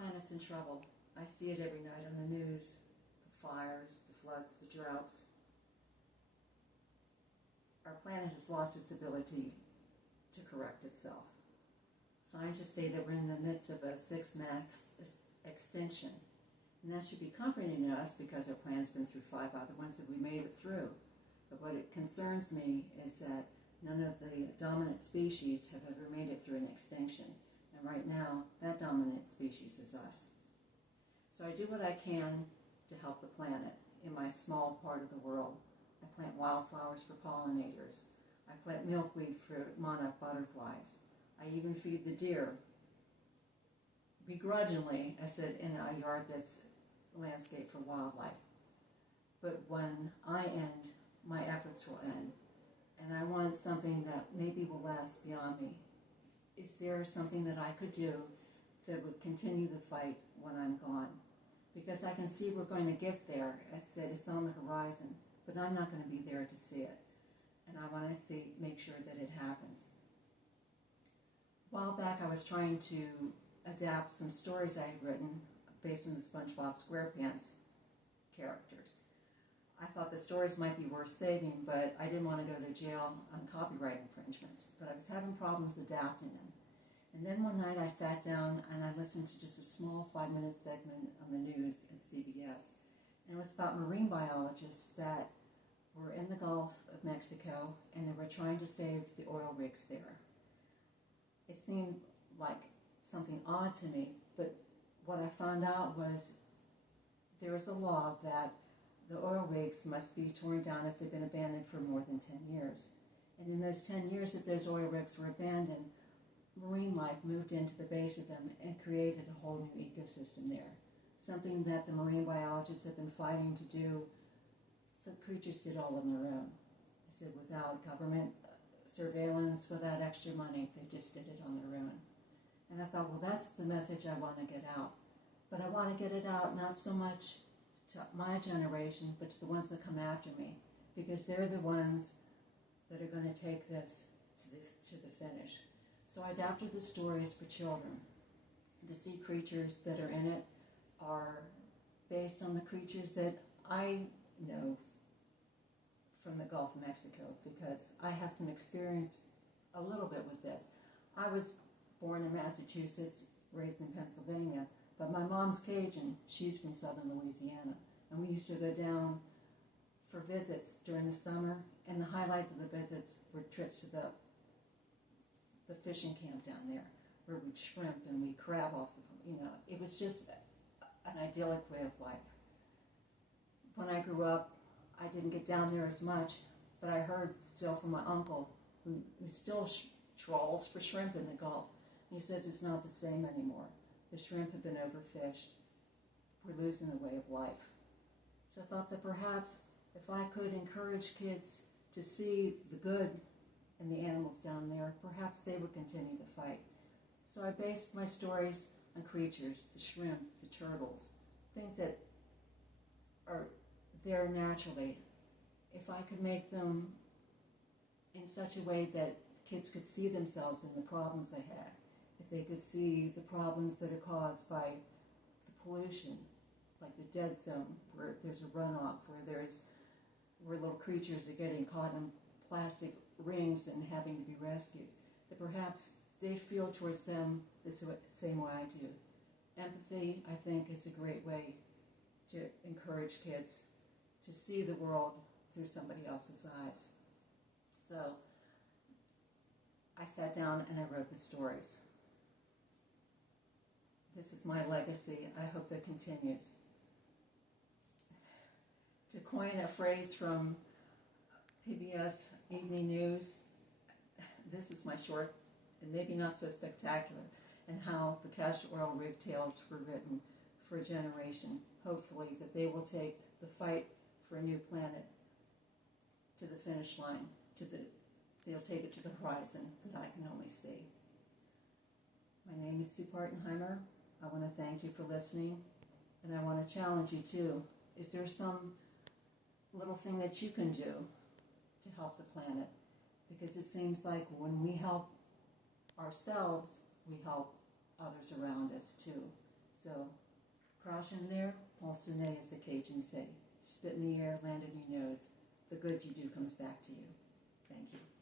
planet's in trouble. I see it every night on the news. The fires, the floods, the droughts. Our planet has lost its ability to correct itself. Scientists say that we're in the midst of a 6 max extinction. And that should be comforting to us because our planet's been through 5 other ones that we made it through. But what it concerns me is that none of the dominant species have ever made it through an extinction. And right now, that dominant species is us. So I do what I can to help the planet in my small part of the world. I plant wildflowers for pollinators. I plant milkweed for monarch butterflies. I even feed the deer. Begrudgingly, I sit in a yard that's landscape for wildlife. But when I end, my efforts will end. And I want something that maybe will last beyond me. Is there something that I could do that would continue the fight when I'm gone? Because I can see we're going to get there. I said it's on the horizon, but I'm not going to be there to see it. And I want to make sure that it happens. A while back I was trying to adapt some stories I had written based on the SpongeBob SquarePants characters. I thought the stories might be worth saving, but I didn't want to go to jail on copyright infringements. But I was having problems adapting them. And then one night I sat down and I listened to just a small 5-minute segment on the news at CBS. And it was about marine biologists that were in the Gulf of Mexico and they were trying to save the oil rigs there. It seemed like something odd to me, but what I found out was there is a law that the oil rigs must be torn down if they've been abandoned for more than 10 years. And in those 10 years that those oil rigs were abandoned, marine life moved into the base of them and created a whole new ecosystem there. Something that the marine biologists have been fighting to do, the creatures did all on their own. I said without government surveillance, without extra money, they just did it on their own. And I thought, well, that's the message I want to get out. But I want to get it out not so much to my generation, but to the ones that come after me, because they're the ones that are going to take this to the finish. So I adapted the stories for children. The sea creatures that are in it are based on the creatures that I know from the Gulf of Mexico, because I have some experience a little bit with this. I was born in Massachusetts, raised in Pennsylvania, but my mom's Cajun. She's from southern Louisiana. And we used to go down for visits during the summer, and the highlight of the visits were trips to the fishing camp down there, where we'd shrimp and we'd crab off the, it was just an idyllic way of life. When I grew up, I didn't get down there as much, but I heard still from my uncle, who still trawls for shrimp in the Gulf. And he says it's not the same anymore. The shrimp have been overfished. We're losing the way of life. So I thought that perhaps if I could encourage kids to see the good in the animals down there, perhaps they would continue the fight. So I based my stories on creatures, the shrimp, the turtles, things that are there naturally. If I could make them in such a way that kids could see themselves in the problems they had, if they could see the problems that are caused by the pollution, like the dead zone, where there's a runoff, where little creatures are getting caught in plastic rings and having to be rescued, that perhaps they feel towards them the same way I do. Empathy, I think, is a great way to encourage kids to see the world through somebody else's eyes. So I sat down and I wrote the stories. This is my legacy. I hope that continues. To coin a phrase from PBS Evening News, this is my short and maybe not so spectacular, and how the castor oil rig tales were written for a generation. Hopefully that they will take the fight for a new planet to the finish line, they'll take it to the horizon that I can only see. My name is Sue Partenheimer. I want to thank you for listening, and I want to challenge you too. Is there some little thing that you can do to help the planet? Because it seems like when we help ourselves, we help others around us too. So, caution there, Paulsounet, as the Cajuns say. Spit in the air, land in your nose. The good you do comes back to you. Thank you.